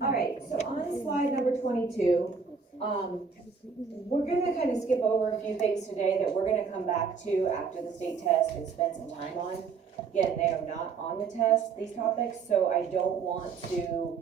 All right, so on slide number 22, we're gonna kind of skip over a few things today that we're gonna come back to after the state test and spend some time on. Again, they are not on the test, these topics, so I don't want to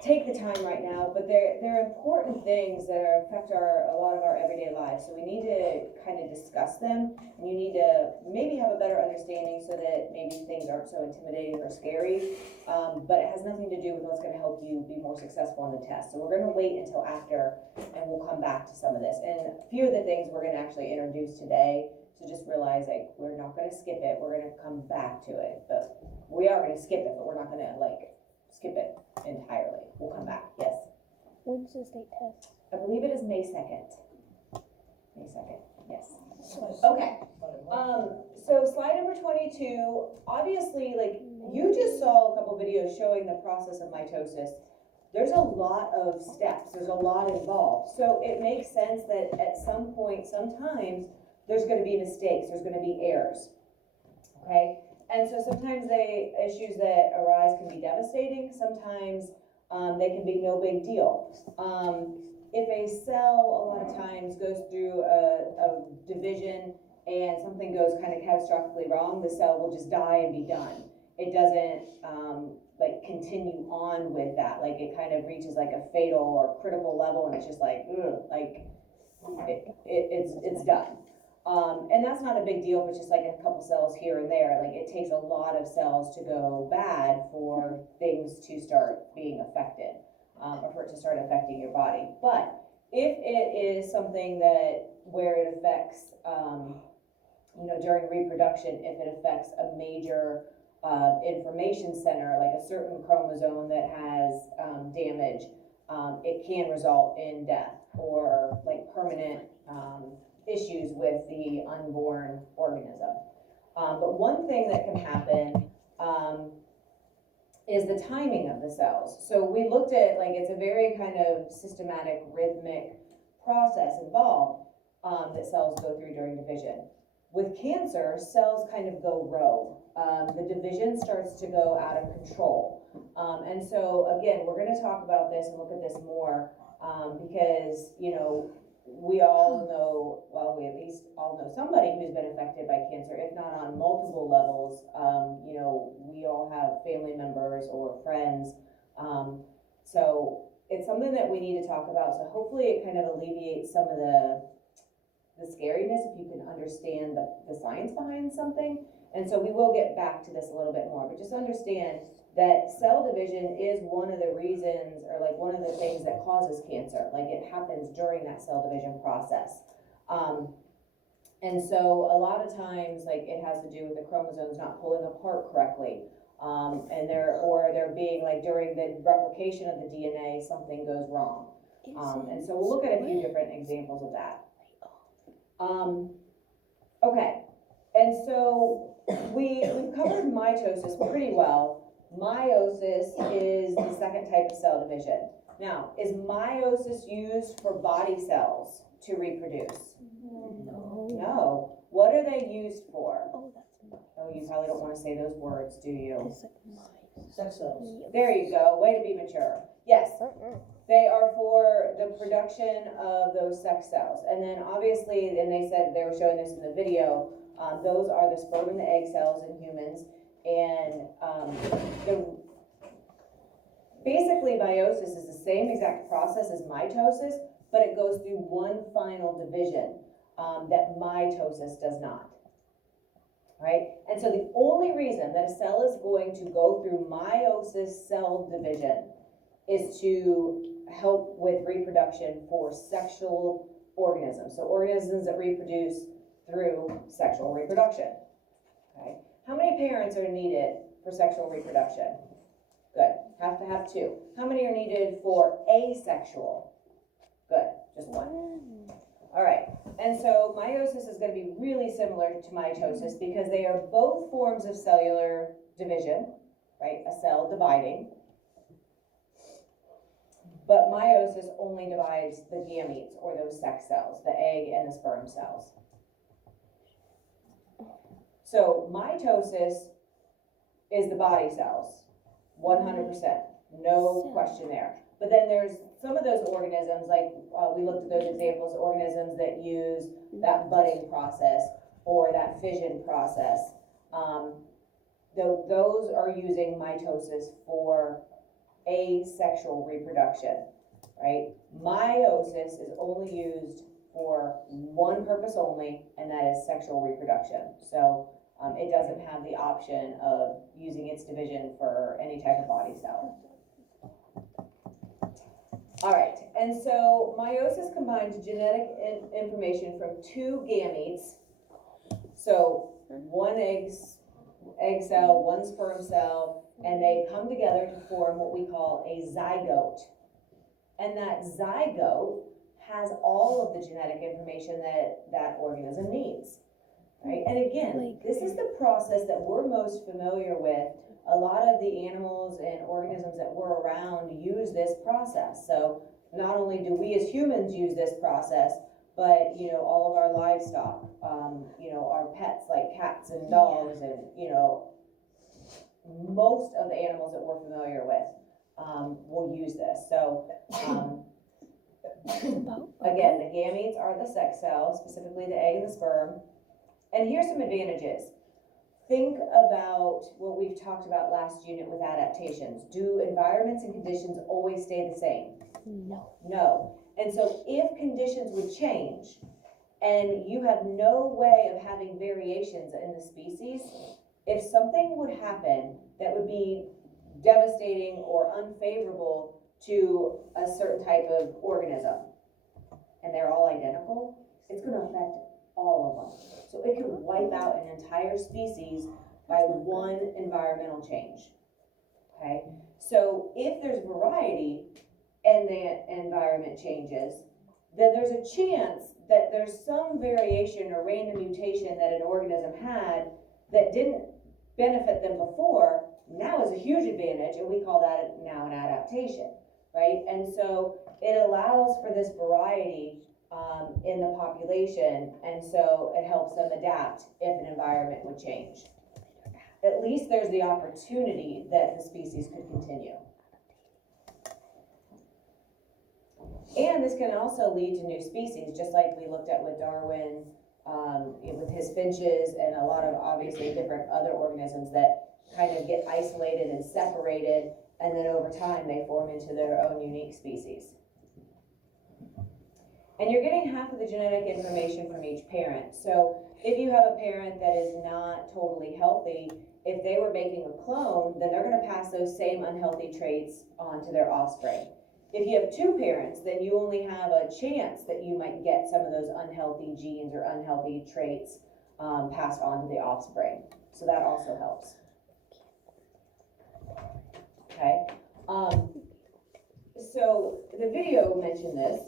take the time right now, but they're important things that affect a lot of our everyday lives. So we need to kind of discuss them, and you need to maybe have a better understanding so that maybe things aren't so intimidating or scary, but it has nothing to do with what's going to help you be more successful on the test. So we're going to wait until after, and we'll come back to some of this. And a few of the things we're going to actually introduce today, so just realize like we're not going to skip it, we're going to come back to it, but we are going to skip it, but we're not going to like skip it entirely. We'll come back. Yes? When's the state test? I believe it is May 2nd. May 2nd, yes. Okay. So slide number 22, obviously, like, you just saw a couple videos showing the process of mitosis. There's a lot of steps. There's a lot involved. So it makes sense that at some point, sometimes, there's going to be mistakes. There's going to be errors. Okay? And so sometimes the issues that arise can be devastating. Sometimes they can be no big deal. If a cell a lot of times goes through a division and something goes kind of catastrophically wrong, the cell will just die and be done. It doesn't like continue on with that. Like it kind of reaches like a fatal or critical level, and it's just like, ugh, like it's done. And that's not a big deal if it's just like a couple cells here and there. Like it takes a lot of cells to go bad for things to start being affected, or for it to start affecting your body. But if it is something that where it affects, during reproduction, if it affects a major information center, like a certain chromosome that has damage, it can result in death or like permanent issues with the unborn organism. But one thing that can happen is the timing of the cells. So we looked at, like, it's a very kind of systematic, rhythmic process involved that cells go through during division. With cancer, cells kind of go rogue. The division starts to go out of control. And so, again, we're going to talk about this and look at this more because, we all know, well, we at least all know somebody who's been affected by cancer, if not on multiple levels. We all have family members or friends. So it's something that we need to talk about. So hopefully it kind of alleviates some of the scariness if you can understand the science behind something. And so we will get back to this a little bit more, but just understand that cell division is one of the reasons, or like one of the things that causes cancer. Like it happens during that cell division process. And so a lot of times, like it has to do with the chromosomes not pulling apart correctly. And they're being like during the replication of the DNA, something goes wrong. And so we'll look at a few different examples of that. Okay, and so we've covered mitosis pretty well. Meiosis is the second type of cell division. Now, is meiosis used for body cells to reproduce? No. What are they used for? Oh, you probably don't want to say those words, do you? Sex cells. There you go. Way to be mature. Yes. They are for the production of those sex cells. And then obviously, and they said they were showing this in the video, those are the sperm and the egg cells in humans. And basically meiosis is the same exact process as mitosis, but it goes through one final division that mitosis does not. Right? And so the only reason that a cell is going to go through meiosis cell division is to help with reproduction for sexual organisms. So organisms that reproduce through sexual reproduction. Okay? How many parents are needed for sexual reproduction? Good. Have to have two. How many are needed for asexual? Good. Just one. All right. And so meiosis is going to be really similar to mitosis because they are both forms of cellular division, right? A cell dividing. But meiosis only divides the gametes, or those sex cells, the egg and the sperm cells. So mitosis is the body cells, 100%. no question there. But then there's some of those organisms, like we looked at those examples, organisms that use that budding process or that fission process. Those are using mitosis for asexual reproduction, right? Meiosis is only used for one purpose only, and that is sexual reproduction. So it doesn't have the option of using its division for any type of body cell. All right, and so meiosis combines genetic information from two gametes. So one egg cell, one sperm cell, and they come together to form what we call a zygote. And that zygote has all of the genetic information that that organism needs, right? And again, this is the process that we're most familiar with. A lot of the animals and organisms that we're around use this process. So not only do we as humans use this process, but, you know, all of our livestock, you know, our pets like cats and dogs and, you know, most of the animals that we're familiar with will use this. So, again, the gametes are the sex cells, specifically the egg and the sperm. And here's some advantages. Think about what we've talked about last unit with adaptations. Do environments and conditions always stay the same? No. No. And so if conditions would change and you have no way of having variations in the species, if something would happen that would be devastating or unfavorable to a certain type of organism, and they're all identical, it's going to affect all of them. So it could wipe out an entire species by one environmental change. Okay? So if there's variety and the environment changes, then there's a chance that there's some variation or random mutation that an organism had that didn't benefit them before, now is a huge advantage, and we call that now an adaptation, right? And so it allows for this variety in the population, and so it helps them adapt if an environment would change. At least there's the opportunity that the species could continue. And this can also lead to new species, just like we looked at with Darwin, with his finches, and a lot of obviously different other organisms that kind of get isolated and separated, and then over time they form into their own unique species. And you're getting half of the genetic information from each parent. So if you have a parent that is not totally healthy, if they were making a clone, then they're going to pass those same unhealthy traits on to their offspring. If you have two parents, then you only have a chance that you might get some of those unhealthy genes or unhealthy traits passed on to the offspring. So that also helps. Okay. So the video mentioned this.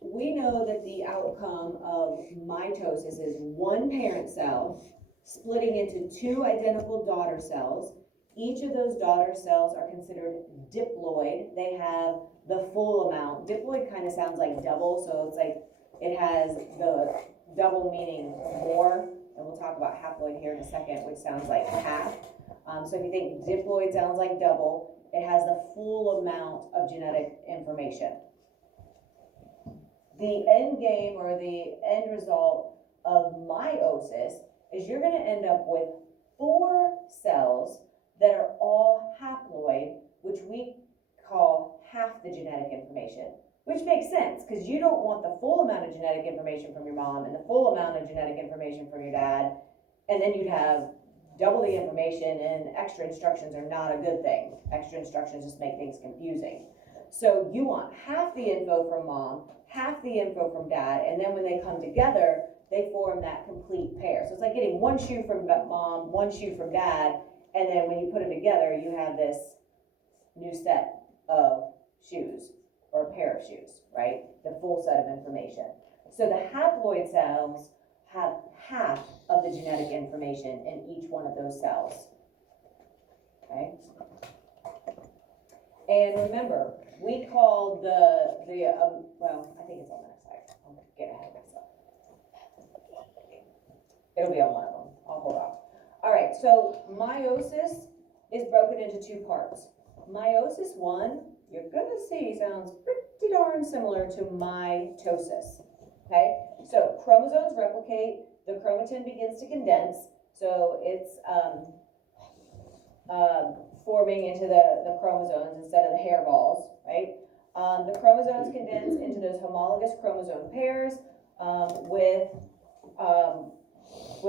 We know that the outcome of mitosis is one parent cell splitting into two identical daughter cells. Each of those daughter cells are considered diploid. They have the full amount. Diploid kind of sounds like double, so it's like it has the double meaning more, and we'll talk about haploid here in a second, which sounds like half. So if you think diploid sounds like double, it has the full amount of genetic information. The end game or the end result of meiosis is you're going to end up with 4 cells that are all haploid, which we call half the genetic information, which makes sense because you don't want the full amount of genetic information from your mom and the full amount of genetic information from your dad, and then you'd have double the information, and extra instructions are not a good thing. Extra instructions just make things confusing. So you want half the info from mom, half the info from dad, and then when they come together, they form that complete pair. So it's like getting one shoe from mom, one shoe from dad, and then when you put them together, you have this new set of shoes, or a pair of shoes, right? The full set of information. So the haploid cells have half of the genetic information in each one of those cells, okay? And remember, we call well, I think it's on that side. I'll get ahead of myself. It'll be on one of them. I'll hold off. All right, so meiosis is broken into 2 parts. meiosis one, you're gonna see sounds pretty darn similar to mitosis, okay? So chromosomes replicate, the chromatin begins to condense, so it's forming into the chromosomes instead of the hairballs, right? The chromosomes condense into those homologous chromosome pairs with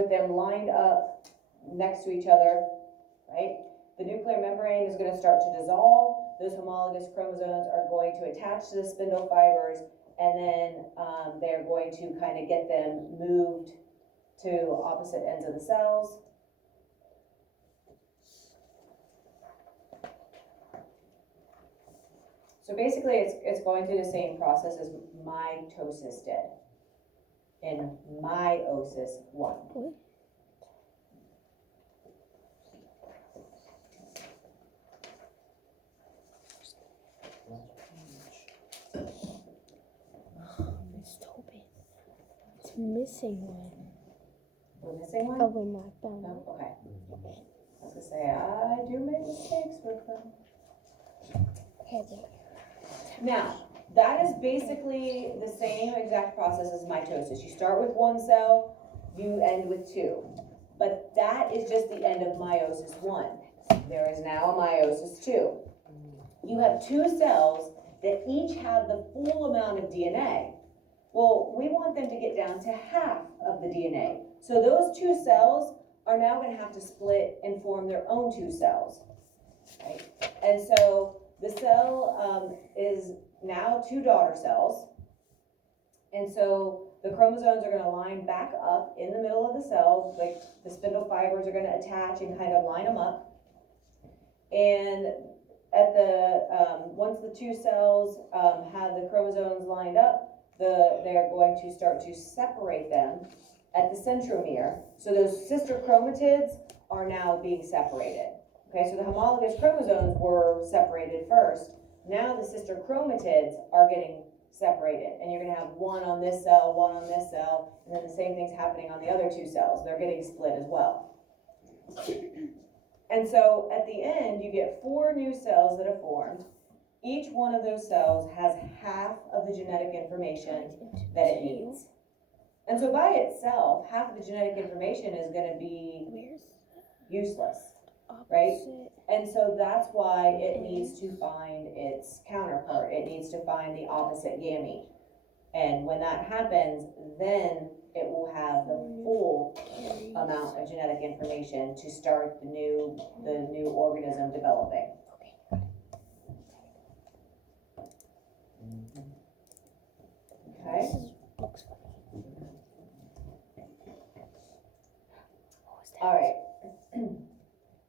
them lined up next to each other, right? The nuclear membrane is going to start to dissolve. Those homologous chromosomes are going to attach to the spindle fibers, and then they're going to kind of get them moved to opposite ends of the cells. So basically, it's going through the same process as mitosis did in meiosis one. It's Tobin. It's missing one. We're missing one? Oh, we marked them. Oh, okay. I was gonna say, I do make mistakes with them. Heather. Now, that is basically the same exact process as mitosis. You start with one cell, you end with two. But that is just the end of meiosis one. There is now a meiosis two. You have two cells that each have the full amount of DNA. Well, we want them to get down to half of the DNA. So those two cells are now going to have to split and form their own two cells, right? And so the cell is now two daughter cells. And so the chromosomes are going to line back up in the middle of the cell, like the spindle fibers are going to attach and kind of line them up. And at once the two cells have the chromosomes lined up, they're going to start to separate them at the centromere. So those sister chromatids are now being separated. Okay, so the homologous chromosomes were separated first. Now the sister chromatids are getting separated, and you're going to have one on this cell, one on this cell, and then the same thing's happening on the other two cells. They're getting split as well. And so at the end, you get 4 new cells that are formed. Each one of those cells has half of the genetic information that it needs. And so by itself, half of the genetic information is going to be useless, right? And so that's why it needs to find its counterpart. It needs to find the opposite gamete. And when that happens, then it will have the full amount of genetic information to start the new organism developing. Okay? All right.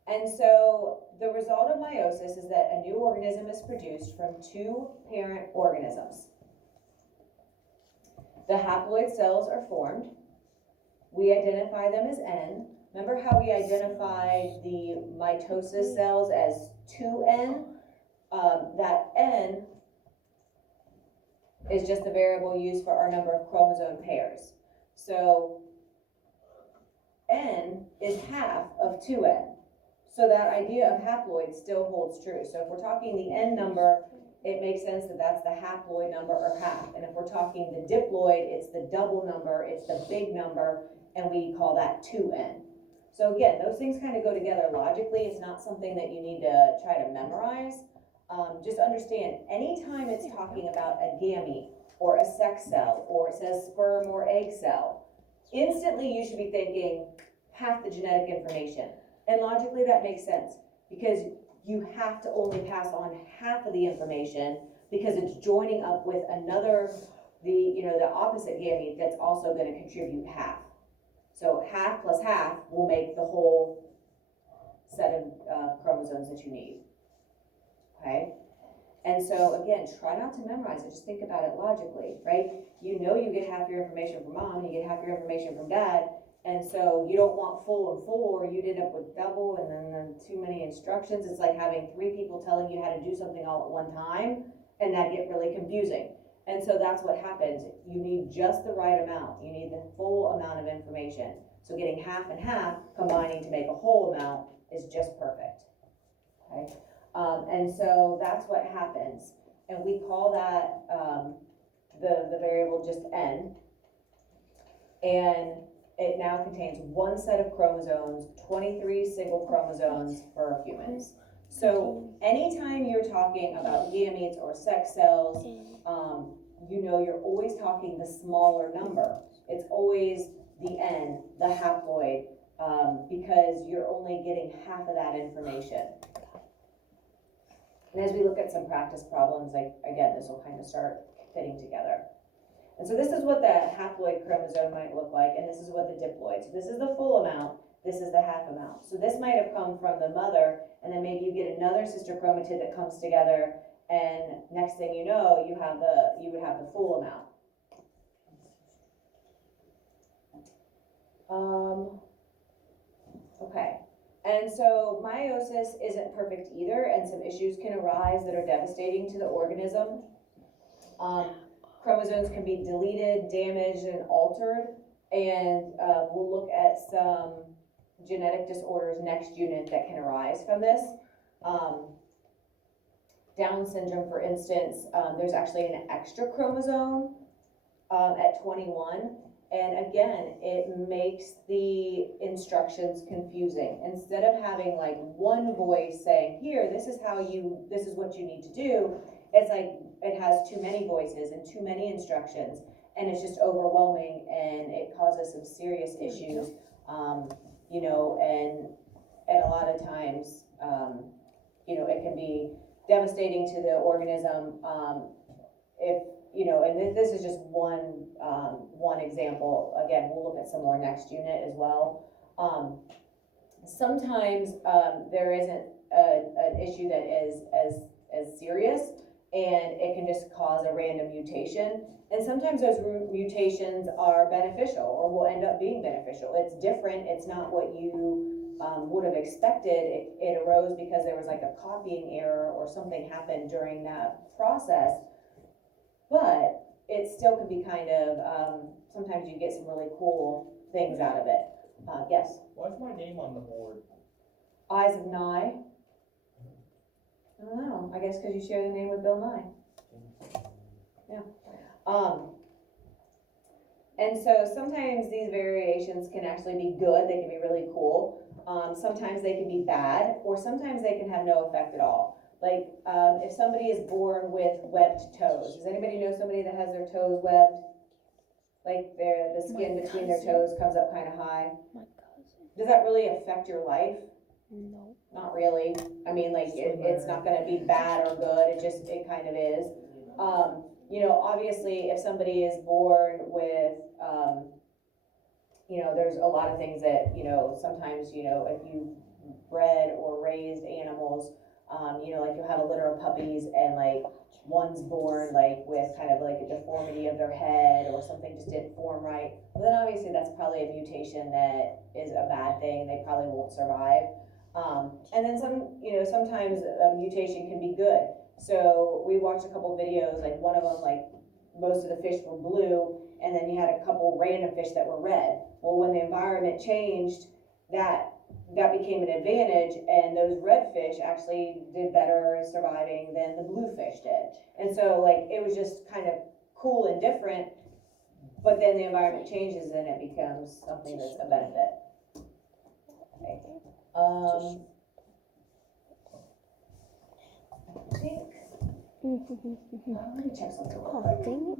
And so the result of meiosis is that a new organism is produced from 2 parent organisms. The haploid cells are formed. We identify them as N. Remember how we identified the mitosis cells as 2N? That N is just the variable used for our number of chromosome pairs. So N is half of 2N. So that idea of haploid still holds true. So if we're talking the N number, it makes sense that that's the haploid number or half. And if we're talking the diploid, it's the double number, it's the big number, and we call that 2N. So again, those things kind of go together logically. It's not something that you need to try to memorize. Just understand, anytime it's talking about a gamete or a sex cell, or it says sperm or egg cell, instantly you should be thinking half the genetic information. And logically that makes sense, because you have to only pass on half of the information because it's joining up with another, the opposite gamete that's also going to contribute half. So half plus half will make the whole set of chromosomes that you need. Okay? And so again, try not to memorize it, just think about it logically, right? You know you get half your information from mom, you get half your information from dad, and so you don't want full and full, or you'd end up with double and then too many instructions. It's like having 3 people telling you how to do something all at one time, and that get really confusing. And so that's what happens. You need just the right amount. You need the full amount of information. So getting half and half, combining to make a whole amount, is just perfect. Okay? And so that's what happens. And we call that, the variable just n. And it now contains one set of chromosomes, 23 single chromosomes for humans. So anytime you're talking about gametes or sex cells, you know you're always talking the smaller number. It's always the n, the haploid, because you're only getting half of that information. And as we look at some practice problems, like again, this will kind of start fitting together. And so this is what the haploid chromosome might look like, and this is what the diploid. So this is the full amount, this is the half amount. So this might have come from the mother, and then maybe you get another sister chromatid that comes together, and next thing you know, you would have the full amount. Okay, and so meiosis isn't perfect either, and some issues can arise that are devastating to the organism. Chromosomes can be deleted, damaged, and altered, and we'll look at some genetic disorders next unit that can arise from this. Down syndrome, for instance, there's actually an extra chromosome at 21, and again, it makes the instructions confusing. Instead of having like one voice saying, here, this is what you need to do, it's like it has too many voices and too many instructions, and it's just overwhelming, and it causes some serious issues, you know, and a lot of times, you know, it can be devastating to the organism, if, you know, and this is just one example. Again, we'll look at some more next unit as well. Sometimes there isn't an issue that is as serious, and it can just cause a random mutation. And sometimes those mutations are beneficial or will end up being beneficial. It's different, it's not what you would have expected. It arose because there was like a copying error or something happened during that process, but it still can be kind of, sometimes you get some really cool things out of it. Yes? Why's my name on the board? Eyes of Nye. I don't know, I guess because you share the name with Bill Nye. Yeah. And so sometimes these variations can actually be good, they can be really cool. Sometimes they can be bad, or sometimes they can have no effect at all. Like, if somebody is born with webbed toes, does anybody know somebody that has their toes webbed? Like the skin between their toes comes up kind of high? My cousin. Does that really affect your life? No. Not really. I mean, like, it's not gonna be bad or good, it kind of is. You know, obviously, if somebody is born with, you know, there's a lot of things that, you know, sometimes, you know, if you bred or raised animals, you know, like you'll have a litter of puppies and like one's born like with kind of like a deformity of their head or something just didn't form right. Well, then obviously that's probably a mutation that is a bad thing. They probably won't survive. And then sometimes a mutation can be good. So we watched a couple videos, like one of them, like most of the fish were blue, and then you had a couple random fish that were red. Well, when the environment changed, that became an advantage, and those red fish actually did better surviving than the blue fish did. And so like it was just kind of cool and different, but then the environment changes and it becomes something that's a benefit. Okay. I think, let me check something real Oh, quick. dang it.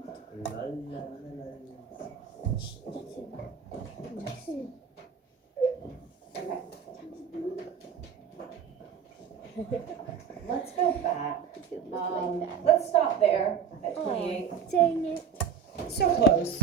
Okay. Let's go back. It looked like that. Let's stop there at Oh, 28. dang it. So close.